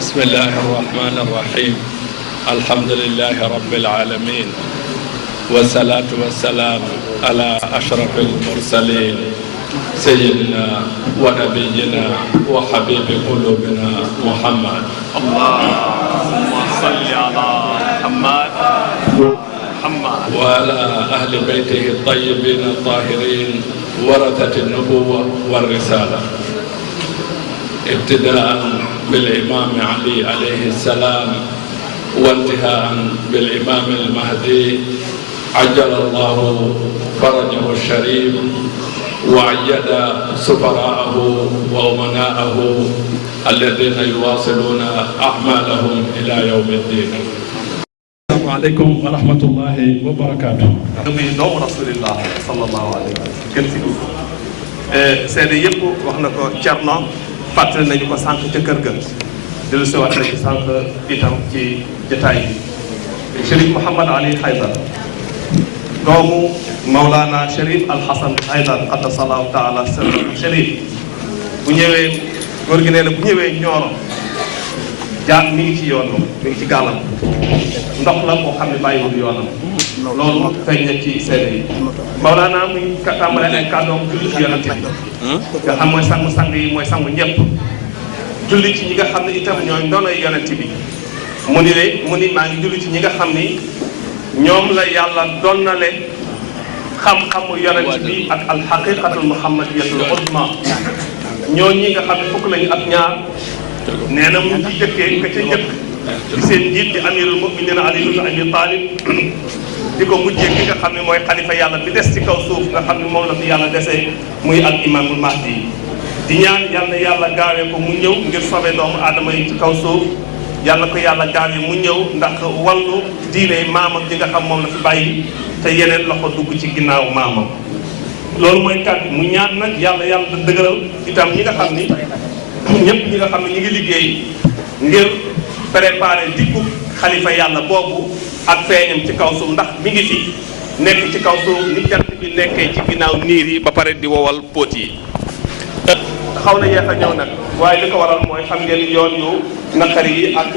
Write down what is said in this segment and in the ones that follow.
بسم الله الرحمن الرحيم الحمد لله رب العالمين والصلاة والسلام على أشرف المرسلين سيدنا ونبينا وحبيب قلوبنا محمد. اللهم صل على محمد وعلى أهل بيته الطيبين الطاهرين ورثة النبوة والرسالة، ابتداء بالإمام علي عليه السلام وانتهاء بالإمام المهدي عجل الله فرجه الشريف وعيد سفراءه وأمناءه الذين يواصلون أعمالهم إلى يوم الدين. السلام عليكم ورحمة الله وبركاته. دوم رسول الله صلى الله عليه وسلم kenn si seede yëpp wax na ko Thierno fàttali nañu ko sànq ca kër ga dellu si waat nañu sànq itam ci jotaay bi Chérif Mouhamad Ali Haydar doomu Maulana Chérif Al Hassan Haydar qaddasallahu taala sirrahu Chérif bu ñëwee góor gi nee na bu ñëwee Nioro jaar mi ngi ci yoon mi ngi ci gàllam ndox la boo xam ne bàyyiwul yoonam loolu feeñ na ci seede yi Maulana muy tàmbale ay kàddoom julli ci yonante bi nga xam mooy sangu-sang yi mooy sangu ñëpp julli ci ñi nga xam ne itam ñooy ndonoy yonante bi mu ni maa ngi julli ci ñi nga xam ni ñoom la yàlla donnale xam-xamu yonante bi ak alxaqiqatul muhammadiyatul uzma ñoo ñi nga xam ne fukk lañu ak ñaar nee na mu ngi jëkkee ka ca njëkk di seen njiit di amirul muminina Ali ibn Abi Talib di ko mujjee ki nga xam ne mooy xalifa yàlla bi des ci kaw suuf nga xam ne moom la fi yàlla desee muy al imamul mahdi di ñaan yal na yàlla gaawee ko mu ñëw ngir sobe doomu aadama yi ci kaw suuf yal na ko yàlla gaawee mu ñëw ndax wallu diine maamam ji nga xam moom la fi bàyyi te yeneen loxo dugg ci ginnaaw maamam loolu mooy kàddu mu ñaan nag yàlla dëgëral itam ñi nga xam ni ñëpp ñi nga xam ne ñu ngi liggéey ngir préparer dikku xalifa yàlla boobu ak feeñam ci kaw suuf ndax mi ngi fi nekk ci kaw suuf ni jant bi nekkee ci ginnaaw niir yi ba pare di wowal póot yi xaw na yeex a ñëw nag waaye li ko waral mooy xam ngeen yoon yu naqari yi ak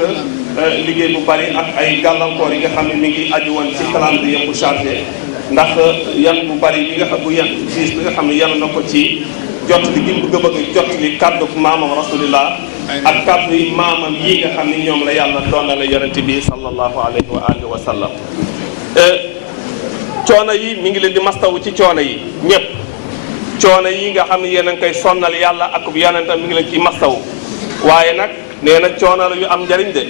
liggéey bu bari ak ay gàllankoor yi nga xam ne mi ngi aju woon ci calendrier bu chargé ndax yan bu bari bi nga xam bu yan siis bi nga xam ne yan na ko ci jot li gi bëgg a jot li kàddu maamam rasulillah ak kàddu yi maamam yi nga xam ni ñoom la yàlla doonale yonent bi sallallahu alayhi wa alihi wa sallam coono yi mi ngi leen di mastawu ci coono yi ñëpp coono yi nga xam ne yéen a ngi koy sonnal yàlla ak yonentam mi ngi leen ciy mastawu waaye nag nee na coono la yu am njariñ de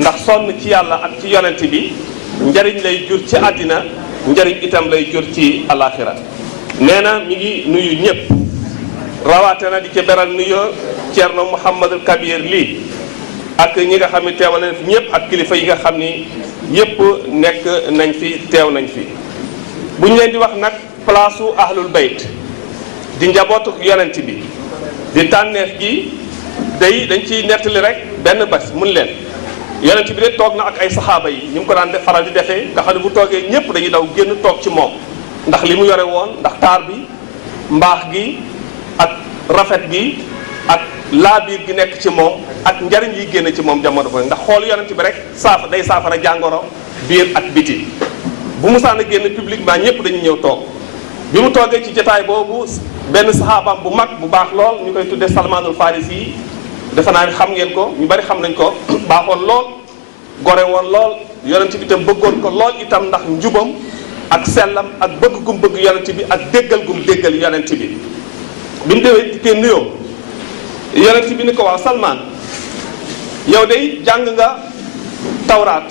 ndax sonn ci yàlla ak ci yonent bi njariñ lay jur ci àddina njariñ itam lay jur ci alaxira nee na mi ngi nuyu ñëpp rawaate na di ci beral nuyoo Ceerno Mouhamadul Kabir lii ak ñi nga xam ne teewal nañ fi ñëpp ak kilifa yi nga xam ni yëpp nekk nañ fi teew nañ fi bu ñu leen di wax nag place u ahlul bayt di njabootu yonent bi di tànneef gi day dañ ciy nettali rek benn bés mun leen yonent bi de toog na ak ay saxaaba yi ñu ngi ko daan faral di defee nga xam ne bu toogee ñépp dañuy daw génn toog ci moom ndax li mu yore woon ndax taar bi mbaax gi ak rafet gi ak laabiir gi nekk ci moom ak njariñ yi génn ci moom jamono boobu ndax xool yonent bi rek day saafara jàngoro biir ak biti bu mu saan a génn publiquement ñëpp dañuy ñëw toog bi mu toogee ci jotaay boobu benn saxaabaam bu mag bu baax lool ñu koy tuddee Salmaanul Farisi yi defe naa ni xam ngeen ko ñu bari xam nañ ko baaxoon lool gore woon lool yonent bi itam bëggoon ko lool itam ndax njubam ak sellam ak bëgg gum bëgg yonent bi ak déggal gum déggal yonent bi bi mu déwee dikkee nuyoo yonent bi ni ko waaw Salmaan yow day jàng nga tawraat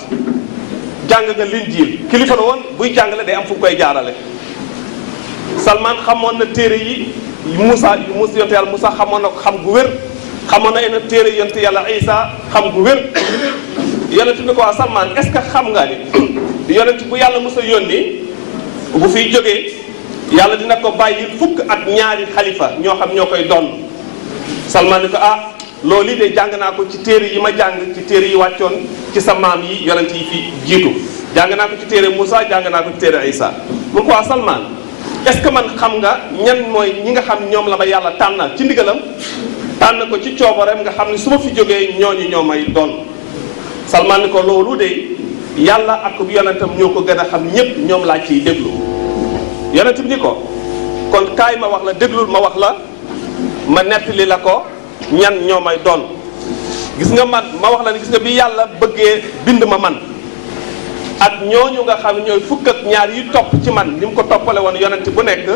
jàng nga linjiil kilifa la woon buy jàngale day am fu mu koy jaarale Salmaan xamoon na téere yi Moussa yonte yàlla Moussa xamoon na ko xam gu wér xamoon na yenn téere yonte yàlla Isa xam gu wér yonent bi ko waa Salmaan est-ce que xam nga ni yonent bu yàlla mos a yónni bu fiy jógee yàlla dina ko bàyyi fukk ak ñaari xalifa ñoo xam ñoo koy donn Salmaan ni ko loolu lii de jàng naa ko ci téere yi ma jàng ci téere yi wàccoon ci sa maam yi yonent yi fi jiitu jàng naa ko ci téere Moussa jàng naa ko ci téere Isa mu ko waa Salmaan est-ce que man xam nga ñan mooy ñi nga xam ñoom la ma yàlla tànnal ci ndigalam tànn ko ci coobareem nga xam ne su ma fi jógee ñooñu ñoo may doon Salmaan ni ko loolu de yàlla ak yonentam ñoo ko gën a xam ñépp ñoom laa ciy déglu yonent bi ni ko kon kaay ma wax la déglul ma wax la ma nettali la ko ñan ñoo may doon gis nga man ma wax la ne gis nga bi yàlla bëggee bind ma man ak ñooñu nga xam ñooy fukk ak ñaar yi topp ci man ni mu ko toppale woon yonent bu nekk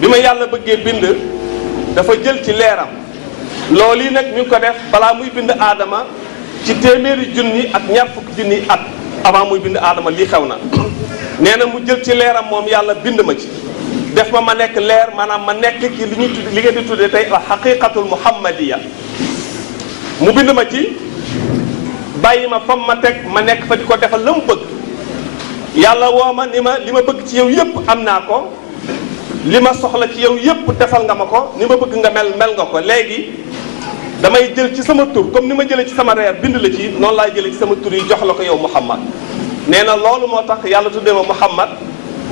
bi ma yàlla bëggee bind dafa jël ci leeram loolu yi nag mi ngi ko def balaa muy bind aadama ci téeméeri junni ak ñaar fukki junni at avant muy bind aadama lii xew na nee na mu jël ci leeram moom yàlla bind ma ci def ma nekk leer maanaam ma nekk ci li ñuy tudd li ngeen di tuddee tey xaqiqatul muhammadiya mu bind ma ci bàyyi ma fam ma teg ma nekk fa di ko defal la mu bëgg yàlla woo ma ni ma li ma bëgg ci yow yépp am naa ko li ma soxla ci yow yépp defal nga ma ko ni ma bëgg nga mel nga ko léegi damay jël ci sama tur comme ni ma jëlee ci sama reer bind la ci noonu laay jëlee ci sama tur yi jox la ko yow Muhammad nee na loolu moo tax yàlla tuddee ma Muhammad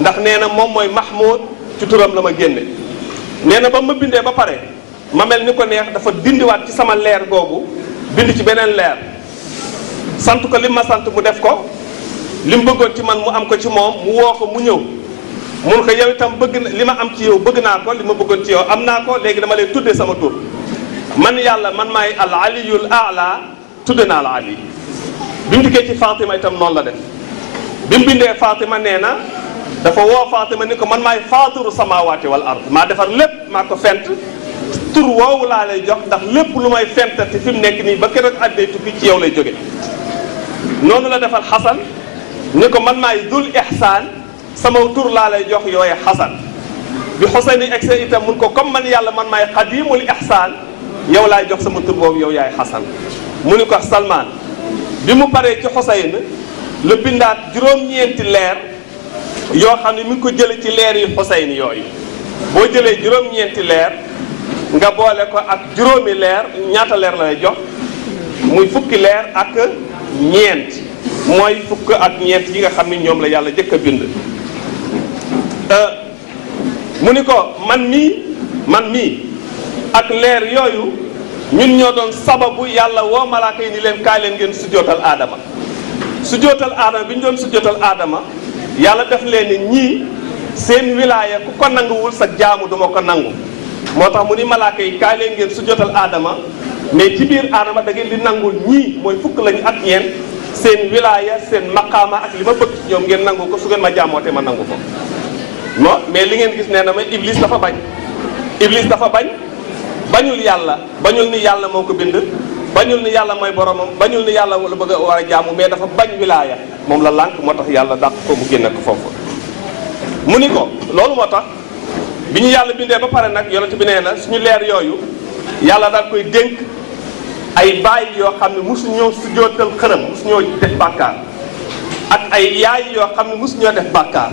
ndax nee na moom mooy Mahmoud ci turam la ma génne nee na ba ma bindee ba pare ma mel ni ko neex dafa dindiwaat ci sama leer googu bind ci beneen leer sant ko li ma sant mu def ko li mu bëggoon ci man mu am ko ci moom mu woo ko mu ñëw mun ko yow itam bëgg na li ma am ci yow bëgg naa ko li ma bëggoon ci yow am naa ko léegi dama lay tuddee sama tur man yàlla man maay al aliyul aala tudde naa al ali bi mu dikkee ci Fatima itam noonu la def bi mu bindee Fatima nee na dafa woo Fatima ni ko man maay faatiru samaawaati wal ard maa defar lépp maa ko fent tur woowu laa lay jox ndax lépp lu may fentati fi mu nekk nii ba keroog àddee tukki ci yow lay jóge noonu la defal Xasan ni ko man maay dul ihsaan sama tur laa lay jox yooye Xasan bi Xuseyni egse itam mun ko comme man yàlla man maay xadimul ihsaan yow laay jox sama tur boobu yow yaay Xasan mu ni ko Salmaan bi mu paree ci Xuseyn la bindaat juróom-ñeenti leer yoo xam ne mi ngi ko jële ci leer yi Xuseyn yooyu boo jëlee juróom-ñeenti leer nga boole ko ak juróomi leer ñaata leer la lay jox muy fukki leer ak ñeent mooy fukk ak ñeent yi nga xam ni ñoom la yàlla jëkk a bind mu ni ko man mii ak leer yooyu ñun ñoo doon sababu yàlla woo malaaka yi ni leen kaay leen ngeen sujjootal aadama bi ñu doon sujjootal aadama yàlla def leen ni ñii seen wilaaya ku ko nanguwul sa jaamu duma ko nangu moo tax mu ni malaaka yi kaay leen ngeen sujjootal aadama mais ci biir aadama da ngeen di nangul ñii mooy fukk lañu ak ñeent seen wilaaya seen maqaama ak li ma bëgg ci ñoom ngeen nangu ko su ngeen ma jaamootee ma nangu ko non mais li ngeen gis nee na ma Iblis dafa bañ bañul yàlla bañul ni yàlla moo ko bind bañul ni yàlla mooy boromam bañul ni yàlla la bëgg a war a jaamu mais dafa bañ wilaaya moom la lànk moo tax yàlla dàq ko mu génne ko foofu mu ni ko loolu moo tax bi ñu yàlla bindee ba pare nag yonent bi nee na suñu leer yooyu yàlla daal koy dénk ay baay yoo xam ne mosuñoo sujjootal xërëm mosuñoo def bàkkaar ak ay yaay yoo xam ne mosuñoo def bàkkaar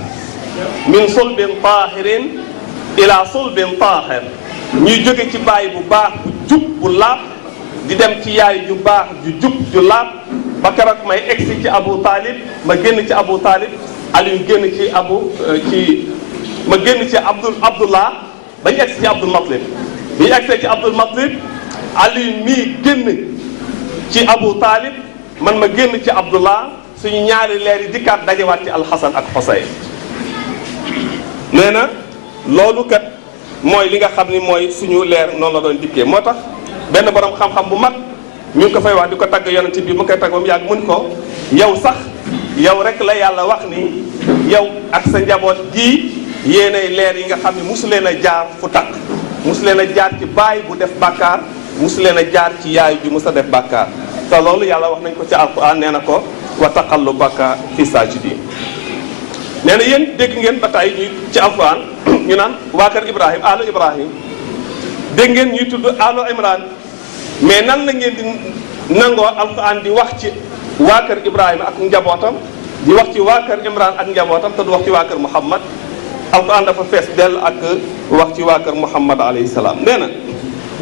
min sulbin taahirin ila sulbin taahir ñuy jóge ci baay bu baax bu jub bu laab di dem ci yaay ju baax ju jub ju laab ba keroog may egsi ci Abu Talib ma génn ci Abu Talib Aliou génn ci ma génn ci Abdullah ba ñu egsi ci Abdul Matlib bi ñu egsee ci Abdul Matlib Aliou mii génn ci Abu Talib man ma génn ci Abdullah suñu ñaari leer yi dikkaat dajewaat ci Alxasan ak Xuseyn nee na loolu kat mooy li nga xam ni mooy suñu leer noonu la doon dikkee moo tax benn borom xam-xam bu mag ñu ngi ko fay wax di ko tagg yonent bi mu koy tagg ba mu yàgg mun ko yow sax yow rek la yàlla wax ni yow ak sa njaboot ji yéenay leer yi nga xam ne mosu leen a jaar fu takk mosu leen a jaar ci baay bu def bàkkaar mosu leen a jaar ci yaay ju mos a def bàkkaar te loolu yàlla wax nañ ko ci alquran nee na ko wa taqallubaka fi saajidin nee na yéen dégg ngeen ba tey ñu ci alquran ñu naan waa kër Ibrahim alu Ibrahim dégg ngeen ñuy tudd alu Imran mais nan la ngeen di nangoo alquran di wax ci waa kër Ibrahima ak njabootam di wax ci waa kër Imran ak njabootam te du wax ci waa kër Muhammad alquran dafa fees dell ak wax ci waa kër Muhammad alayhi salaam nee na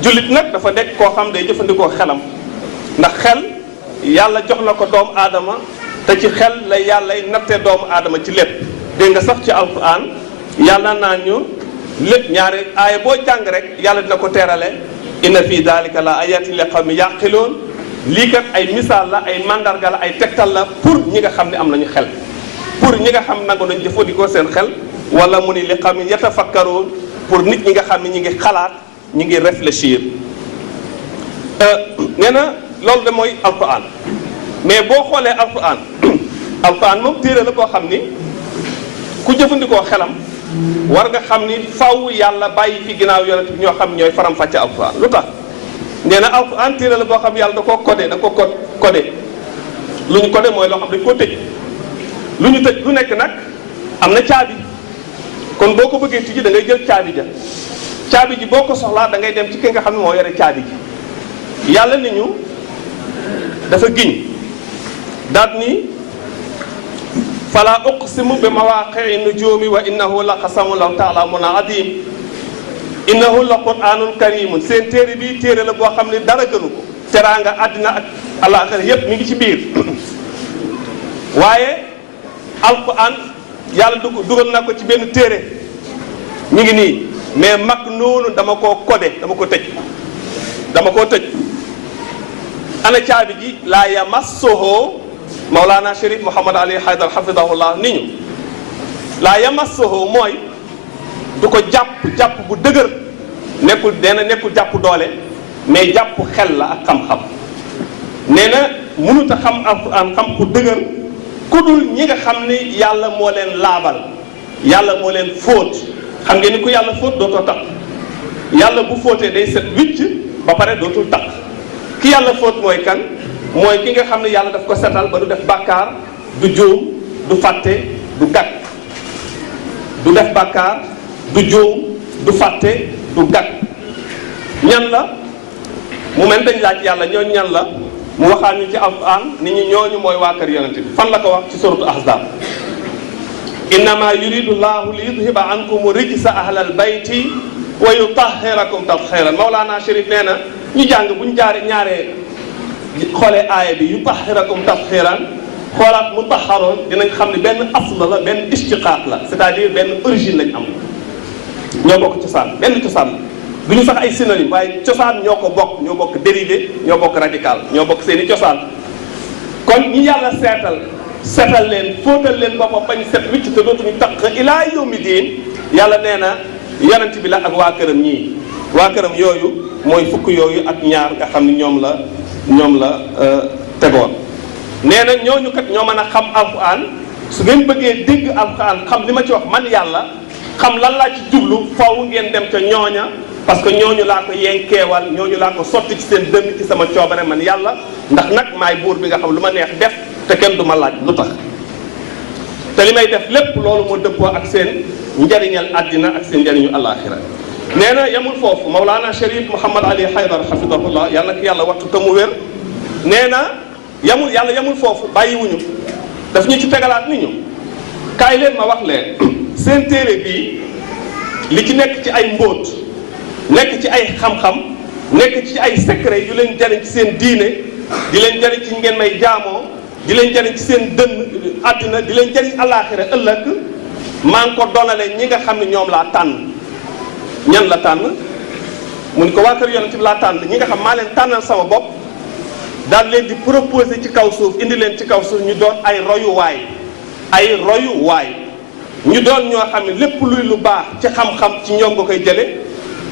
jullit nag dafa nekk koo xam day jëfandikoo xelam ndax xel yàlla jox na ko doomu aadama te ci xel la yàlla nattee doomu aadama ci lépp dégg nga sax ci alquran yàlla naan ñu lépp ñaari aaya boo jàng rek yàlla dina ko teerale inna fi dalika la ayatin li qawmi yaqiloon lii kat ay misaal la ay mandarga la ay tegtal la pour ñi nga xam ne am nañu xel pour ñi nga xam nangu nañ jëfandikoo seen xel wala mu ni li qawmi yatafakkaroon pour nit ñi nga xam ne ñi ngi xalaat ñi ngi réfléchir nee na loolu de mooy alquran mais boo xoolee alquran moom téere la boo xam ni ku jëfandikoo xelam war nga xam ni faw yàlla bàyyi fi ginnaaw yonent bi ñoo xam ñooy faram-fàcce alquran lu tax nee na alquran téere la boo xam yàlla da koo codé lu ñu codé mooy loo xam dañ koo tëj lu ñu tëj lu nekk nag am na caabi kon boo ko bëggee tijji da ngay jël caabi ji boo ko soxlaa da ngay dem ci ki nga xam ne moo yore caabi ji yàlla ni ñu dafa giñ daat ni fala uqsimu bi mawaqii nujumi wa innahu la qasamun law ta'lamuna adim innahu la qur'anun karimun seen téere bi téere la boo xam ne dara gënu ko teraanga àddina ak àllaaxira yépp mi ngi ci biir waaye alquran yàlla dugal na ko ci benn téere mi ngi nii mais mag noonu dama koo codé dama ko tëj ana caabi ji laa yamassuhu Mawlana Chérif Mouhamad Ali Haydar hafidahullah ni ñu laa yamassuhu mooy du ko jàpp bu dëgër nekkul jàpp doole mais jàpp xel la ak xam-xam nee na mënut a xam alquran xam ku dëgër ku dul ñi nga xam ni yàlla moo leen laabal yàlla moo leen fóot xam ngeen ni ku yàlla fóot dootoo tax yàlla bu fóotee day set wicc ba pare dootul tax ki yàlla fóot mooy kan mooy ki nga xam ne yàlla daf ko setal ba du def bàkkaar du juum du fàtte du gàkk du def bàkkaar du juum du fàtte du gàkk ñan la mu mel dañ laaj yàlla ñooñu ñan la mu waxaan ñu ci alquran nit ñi ñooñu mooy waa kër yonent bi fan la ko wax ci suratu ahzab innama yuridu llahu li yudhiba ankum rijsa ahlal bayti wa yutahhirakum tathiran Mawlana Chérif nee na ñu jàng bu ñu ñaaree xoolee aaya bi yutahhirakum tathiran xoolaat mutahharoon dinañ xam ne benn asl la benn istiqaaq la c'est-à-dire benn origine lañ am ñoo bokk cosaan benn cosaan du ñu sax ay synonyme waaye cosaan ñoo ko bokk ñoo bokk dérivé ñoo bokk radical ñoo bokk seeni cosaan kon ñi yàlla seetal leen fóotal leen boppam bañ set wicc te dootuñu taq ilaa yawmi diin yàlla nee na yonent bi la ak waa këram ñii waa këram yooyu mooy fukk yooyu ak ñaar nga xam ni ñoom la tegoon nee na ñooñu kat ñoo mën a xam alquran su ngeen bëggee dégg alquran xam li ma ci wax man yàlla xam lan laa ci jublu faw ngeen dem ca ñooña parce que ñooñu laa ko yenkeewal ñooñu laa ko sotti ci seen dënn ci sama coobare man yàlla ndax nag maay buur bi nga xam lu ma neex def te kenn du ma laaj lu tax te li may def lépp loolu moo dëppoo ak seen njariñal àddina ak seen njariñu alaxira nee na yamul foofu Mawlana Chérif Mouhamad Ali Haydar hafidahullah yàlla nag yàlla wattu te mu wér nee na yamul foofu bàyyiwuñu daf ñu ci tegalaat ni ñu kaay leen ma wax leen seen téere bii li ci nekk ci ay mbóot nekk ci ay xam-xam nekk ci ay secret yu leen jariñ ci seen diine di leen jëriñ ci ngeen may jaamoo di leen jëriñ ci seen dënn àddina di leen jëriñ àllaaxira ëllëg maa ngi ko donale ñi nga xam ne ñoom laa tànn. ñan la tànn mu ni ko waa kër yonent bi laa tànn ñi nga xam maa leen tànnal sama bopp daal leen di proposer ci kaw suuf indi leen ci kaw suuf ñu doon ay royuwaay ñu doon ñoo xam ne lépp luy lu baax ci xam-xam ci ñoom nga koy jële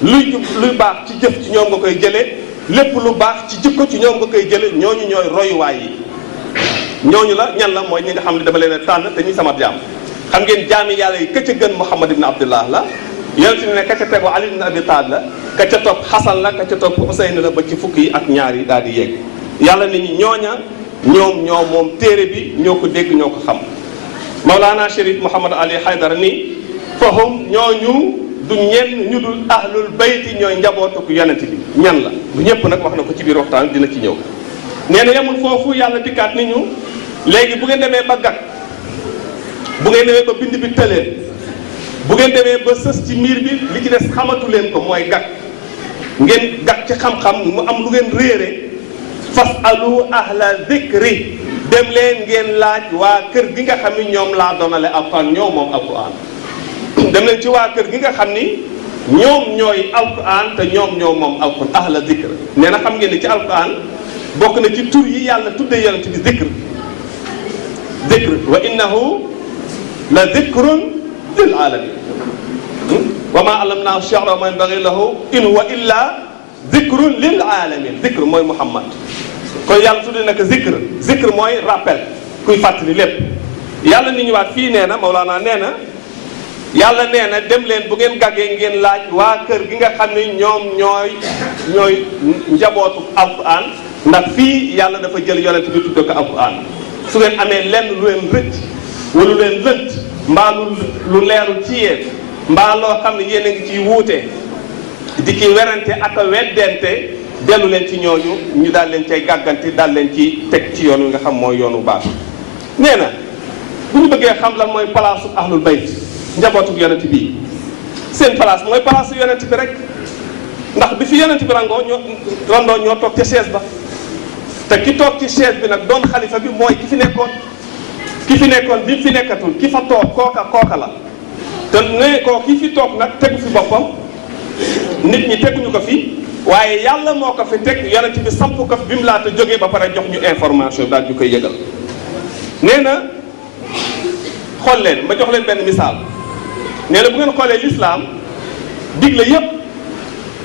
luy baax ci jëf ci ñoom nga koy jële lépp lu baax ci jikko ci ñoom nga koy jële ñooñu ñooy royuwaay yi ñooñu la ñan la mooy ñi nga xam ne dama leen a tànn te ñuy sama jaam xam ngeen jaami yàlla yi ka ca gën Muhammad ibn Abdullah la yonent ne ka ca tegu Ali ibn Abi Talib la ka ca topp Xasan la ka ca topp Useyn la ba ci fukk yi ak ñaar yi daal di yegg yàlla nit ñi ñooña ñoom moom téere bi ñoo ko dégg ñoo ko xam Mawlana Chérif Mouhamad Ali Haydara ni fahum ñooñu du ñenn ñu dul ahlul bayti ñooy njabootu ko yonent bi ñan la bu ñëpp nag wax na ko ci biir waxtaan dina ci ñëw nee na yemul foofu yàlla dikkaat ni ñu léegi bu ngeen demee ba gàtt bu ngeen demee ba bind bi tëleen bu ngeen demee ba sës ci miir bi li ci des xamatu leen ko mooy gàtt ngeen gàtt ci xam-xam mu am lu ngeen réere fasalu ahla zikri dem leen ngeen laaj waa kër gi nga xam ni ñoom laa doonale alquran ñoom moom alquran dem leen ci waa kër gi nga xam ni ñoom ñooy alquran te ñoom moom alquran ahla zikr nee na xam ngeen ni ci alquran bokk na ci tur yi yàlla tuddee yonent bi zikr wa innahu la zikrun lil alamin wa ma allamnaahu shi'ra wa ma yanbaghi lahu in huwa illa zikrun lil alamin zikr mooy Muhammad kon yàlla tuddee na ko zikr mooy rappel kuy fàttali lépp yàlla ni ñu waat fii nee na Mawlana nee na yàlla nee na dem leen bu ngeen gàggee ngeen laaj waa kër gi nga xam ne ñoom ñooy njabootu alquran ndax fii yàlla dafa jël yonent bi tudde ko alquran su ngeen amee lenn lu leen rëcc wala lu leen lënt mbaa lu leerul ci yéen mbaa loo xam ne yéen a ngi ciy wuute di ki werante ak a weddente dellu leen ci ñooñu ñu daal leen cay gàgganti daal leen ci teg ci yoon wi nga xam mooy yoonu baax nee na bu ñu bëggee xam lan mooy palaasu ahlul bayt njabootu yonent bii seen place mooy palaasu yonent bi rek ndax bi fi yonent bi randoo ñoo toog ca chaise ba te ki toog ci chaise bi nag doon xalifa bi mooy ki fi nekkoon bi fi nekkatul ki fa toog kooka la te ne koo ki fi toog nag tegu fi boppam nit ñi teguñu ko fi waaye yàlla moo ko fi teg yonent bi samp ko fi bi mu laata jógee ba pare jox ñu information daal ñu koy yëgal nee na xool leen ma jox leen benn misaal nee na bu ngeen xoolee l'islam digle yépp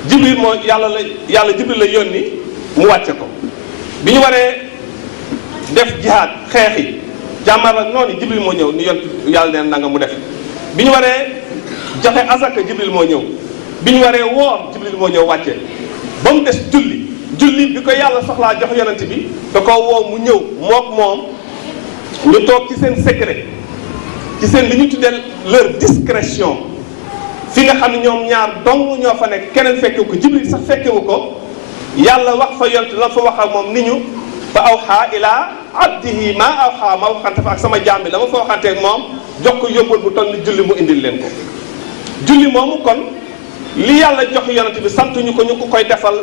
jibril moo yàlla jibril la yónni mu wàcce ko bi ñu waree def jihaad xeex yi jàmmar ak noonu jibril moo ñëw ni yàlla neen nanga mu def bi ñu waree joxe azaka jibril moo ñëw bi ñu waree woor jibril moo ñëw wàcce ba mu des julli bi ko yàlla soxlaa jox yonent bi da ko woo mu ñëw moom ñu toog ci seen secret ci seen li ñu tuddee leur discrétion fi nga xam ne ñoom ñaar dong ñoo fa nekk keneen fekkewu ko jibril sax fekkewu ko yàlla wax fa yonent la fa wax ak moom ni ñu fa awxaa ilaa abdihi ma awxaa ma waxante fa ak sama jaam bi la ma fa waxanteeg moom jox ko yóbbal bu toll ni julli mu indil leen ko julli moomu kon li yàlla jox yonent bi sant ñu ko koy defal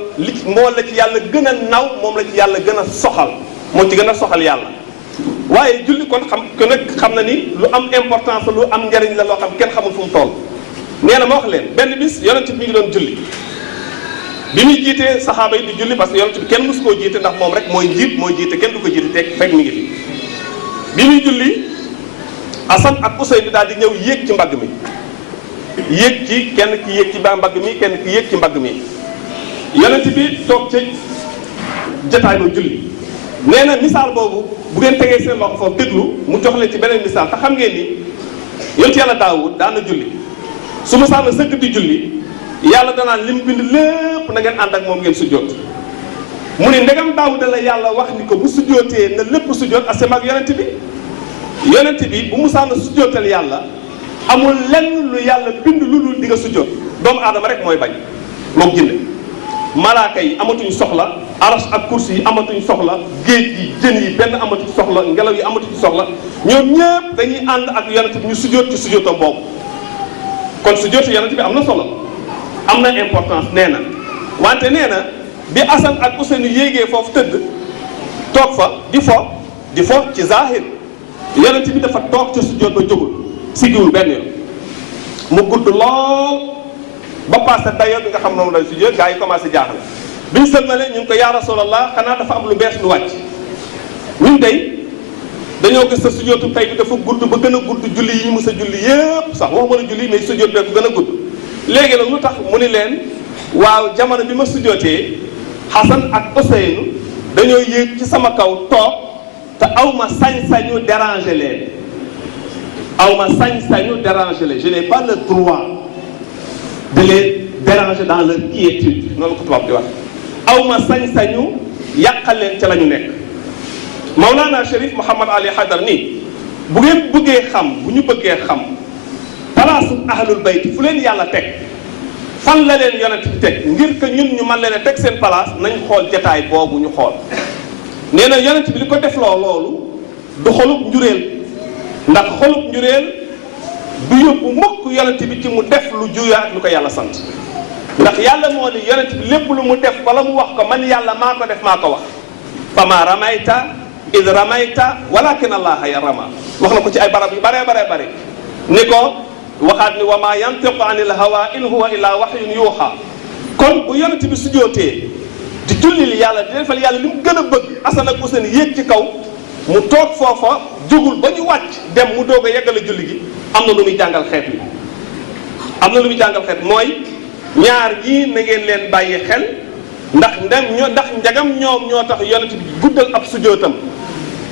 moo la ci yàlla gën a naw moom la ci yàlla gën a soxal moo ci gën a soxal yàlla waaye julli kon xam na ni lu am importance lu am njariñ la loo xam kenn xamul fu mu toll nee na ma wax leen benn bis yonent bi mi ngi doon julli bi muy jiitee saxaaba yi di julli parce que yonent bi kenn mosu koo jiite ndax moom rek mooy jiite kenn du ko jiite te fekk mi ngi fi bi muy julli Asan ak Useyn daal di ñëw yéeg ci mbagg mi yéeg ci kenn ki yéeg ci mbagg mi kenn ki yéeg ci mbagg mi yonent bi toog ca jotaay ba julli nee na misaal boobu bu ngeen tegee seen loxo foofu déglu mu jox leen ci beneen misaal te xam ngeen ni yonent yàlla Daawud daan na julli su ma sànn sëgg di julli yàlla danaan li mu bind lépp na ngeen ànd ak moom ngeen sujjóot mu ne ndegam Daawuda la yàlla wax ni ko bu sujjóotee na lépp sujjóot asema ak yonent bi bu mu sànn sujjóotal yàlla amul lenn lu yàlla bind lu dul di nga sujjóot doomu aadama rek mooy bañ moom jinne malaaka yi amatuñ soxla aras ak kursi yi amatuñ soxla géej yi jën yi benn amatuñ soxla ngelaw yi amatuñ soxla ñoom ñëpp dañuy ànd ak yonent bi ñu sujjóot ci sujjóotam boobu kon sujjóot yonent bi am na solo am na importance nee na wante nee na bi Asan ak Useynu yéegee foofu tëdd toog fa di fo ci zahir yonent bi dafa toog ca sujjóot ba jógul siggiwul benn yoon mu gudd lool ba passé dayoo bi nga xam ne moom lay sujjóot gaa yi commencé jaaxle biñ sëlmale ñu ngi ko yaa rasulallah xanaa dafa am lu bees lu wàcc ñun tey dañoo gis sa sujjóotu tey bi dafa gudd ba gën a gudd julli yi ñu mës a julli yépp sax waxuma la julli mais sujjóot bee ko gën a gudd léegi nag lu tax mu ni leen waaw jamono bi ma sujjóotee Xasan ak Useynu dañoo yéeg ci sama kaw toog te awma sañ-sañu déranger leen awma sañ-sañu déranger leen je n'ai pas le droit de les déranger dans leur quiétude noonu ko tubaab di wax awma sañ-sañu yàqal leen ca la ñu nekk Mawlana Cherif Mouhamad Ali Haydara nii bu ngeen bëggee xam bu ñu bëggee xam palaasu ahlul bayt fu leen yàlla teg fan la leen yonent bi teg ngir que ñun ñu mën leen a teg seen place nañ xool jataay boobu ñu xool nee na yonent bi li ko defloo loolu du xolub njuréel ndax xolub njuréel du yóbbu mukk yonent bi ci mu def lu juya ak lu ko yàlla sant ndax yàlla moo ni yonent bi lépp lu mu def wala mu wax ko man yàlla maa ko def maa ko wax fama ramayta id ramayta walakin allaha ya rama wax na ko ci ay barab yu bare ni ko waxaat ni wa ma yantiqu anil hawa in huwa illa wahyun yuha kon bu yonent bi sujjootee di jullil yàlla di defal yàlla li mu gën a bëgg Asan ak Useynu yéeg ci kaw mu toog foofa jugul ba ñu wàcc dem mu doog a yeggale julli gi am na lu muy jàngal xeet wi am na lu muy jàngal xeet mooy ñaar ñii na ngeen leen bàyyi xel ndax njagam ñoom ñoo tax yonent bi guddal ab sujjootam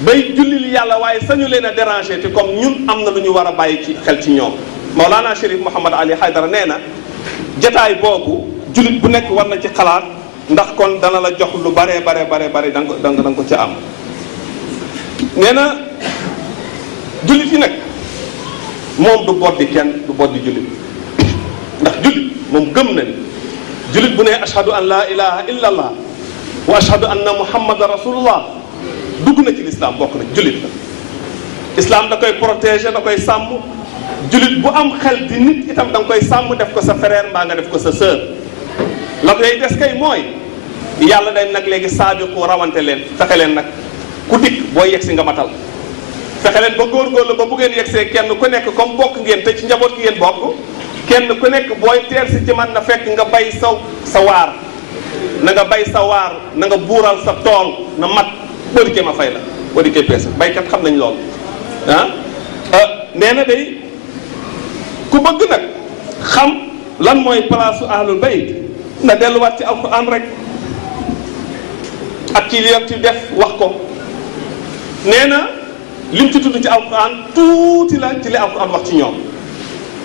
bay jullil yàlla waaye sañu leen a déranger te comme ñun am na lu ñu war a bàyyi ci xel ci ñoom Mawlana Cherif Mouhamad Ali Haydara nee na jataay boobu jullit bu nekk war na ci xalaat ndax kon dana la jox lu bare da nga ko ci am nee na jullit yi nag moom du boddi kenn du boddi jullit ndax jullit moom gëm na ni jullit bu ne ashhadu an la ilaha illa allah wa ashhadu anna muhammadan rasulullah dugg na ci lislaam bokk na jullit la islam da koy protéger da koy sàmm jullit bu am xel di nit itam da nga koy sàmm def ko sa frère mbaa nga def ko sa sœur la koy des kay mooy yàlla day nag léegi saabiqu rawante leen fexe leen nag ku dikk booy yegsi nga matal fexe leen ba góorgóorlu ba bu ngeen yegsee kenn ku nekk comme bokk ngeen te ci njaboot gi ngeen bokk kenn ku nekk booy teel si ci man na fekk nga bay sa waar na nga bay sa waar na nga buural sa tool na mat boo dikkee ma fay la boo dikkee peese baykat xam nañ loolu nee na day ku bëgg nag xam lan mooy palaasu ahlul bayt na delluwaat ci alquran rek ak ci li ci def wax ko nee na lim ci tudd ci alquran tuuti la ci li alquran wax ci ñoom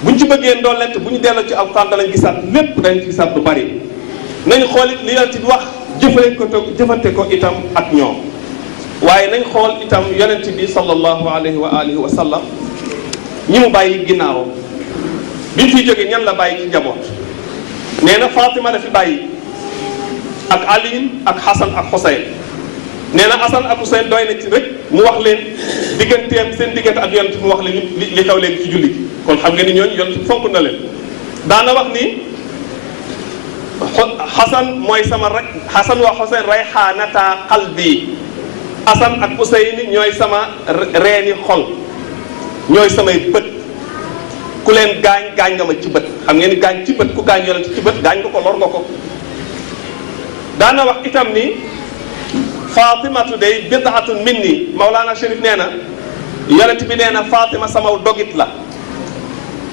buñ ci bëggee ndollent bu ñu delloo ci alquran danañ gisaat lépp danañ ci gisaat lu bari nañ xool it li yonent ci wax jëfante ko itam ak ñoom waaye nañ xool itam yonent bi sallallahu alayhi wa alihi wa sallam ñi mu bàyyi ginnaaw bi ñu fiy jógee ñan la bàyyi ci njaboot nee na Fatima la fi bàyyi ak Ali ak Xasan ak Xuseyn nee na Xasan ak Xuseyn doy na ci rek mu wax leen digganteem seen diggante ak yonent mu wax leen li xew leen ci julli gi kon xam ngeen ni ñooñu yonent fonk na leen daana wax ni Xasan mooy sama rek Xasan wa Xuseyn rayxaanata qalbi Xasan ak Xuseyn ñooy sama reeni xol ñooy samay bët ku leen gaañ nga ma ci bët xam ngeen ni gaañ ci bët ku gaañ yonent ci bët gaañ nga ko lor nga ko daana wax itam ni Fatimatu day bidaatun minni Mawlana Cherif nee na yonent bi nee na Fatima sama dogit la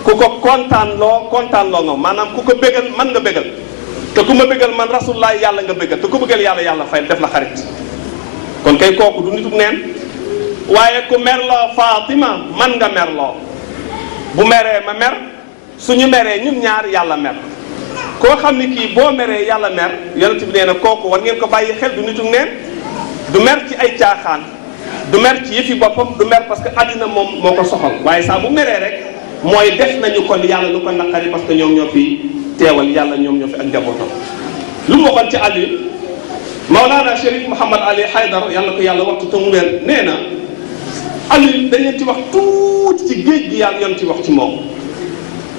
ku ko kontaan loo nga maanaam ku ko bégal man nga bégal te ku ma bégal man rasulullah yàlla nga bégal te ku bëggal yàlla fay def la xarit kon kay kooku du nitug neen waaye ku merloo Fatima man nga merloo bu meree ma mer suñu meree ñun ñaar yàlla mer koo xam ni kii boo meree yàlla mer yonent bi nee na kooku war ngeen ko bàyyi xel du nitug neen du mer ci ay caaxaan du mer ci yëfi boppam du mer parce que àddina moom moo ko soxal waaye saa bu meree rek mooy def nañu kon yàlla lu ko naqari parce que ñoom ñoo fi teewal yàlla ñoom ñoo fi ak njabootam lu mu waxoon ci Ali Mawlana Cherif Mouhamad Ali Haydara yàlla ko yàlla waxtu te mu wér nee na Ali dañu ci wax tuuti ci géej gi yàlla yoon ci wax ci moom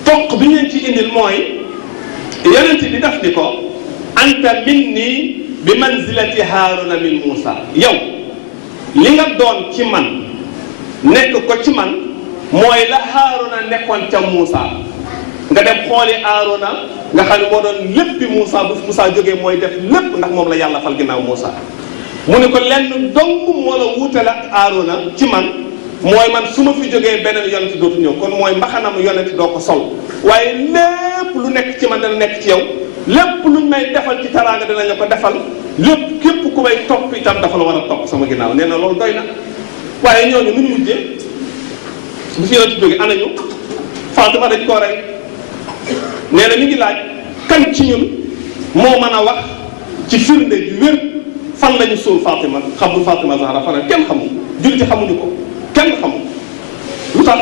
toq bi ñu ci indil mooy yonent bi daf ni ko anta minni bi manzilati Haaruna min Muusa yow li nga doon ci man nekk ko ci man mooy la Haaruna nekkoon ca Muusa nga dem xooli Haaruna nga xam ne moo doon lépp bi Muusa bu Muusa jógee mooy def lépp ndax moom la yàlla fal ginnaaw Muusa mu ne ko lenn dong moo la wuutale ak Haaruna ci man mooy man su ma fi jógee beneen yonent dootu ñëw kon mooy mbaxanam yonent doo ko sol waaye lépp lu nekk ci man dana nekk ci yow lépp luñ may defal ci taraanga danañ la ko defal lépp képp ku may topp itam dafa la war a topp sama ginnaaw nee na loolu doy na waaye ñooñu nu ñu mujjee bu fi yonent jógee anañu Fatima dañ koo rey nee na ñu ngi laaj kan ci ñun moo mën a wax ci firnde ju wér fan lañu suul Fatima xabru Fatima Zahra fan kenn xamul jullit xamuñu ko kenn xamul lu tax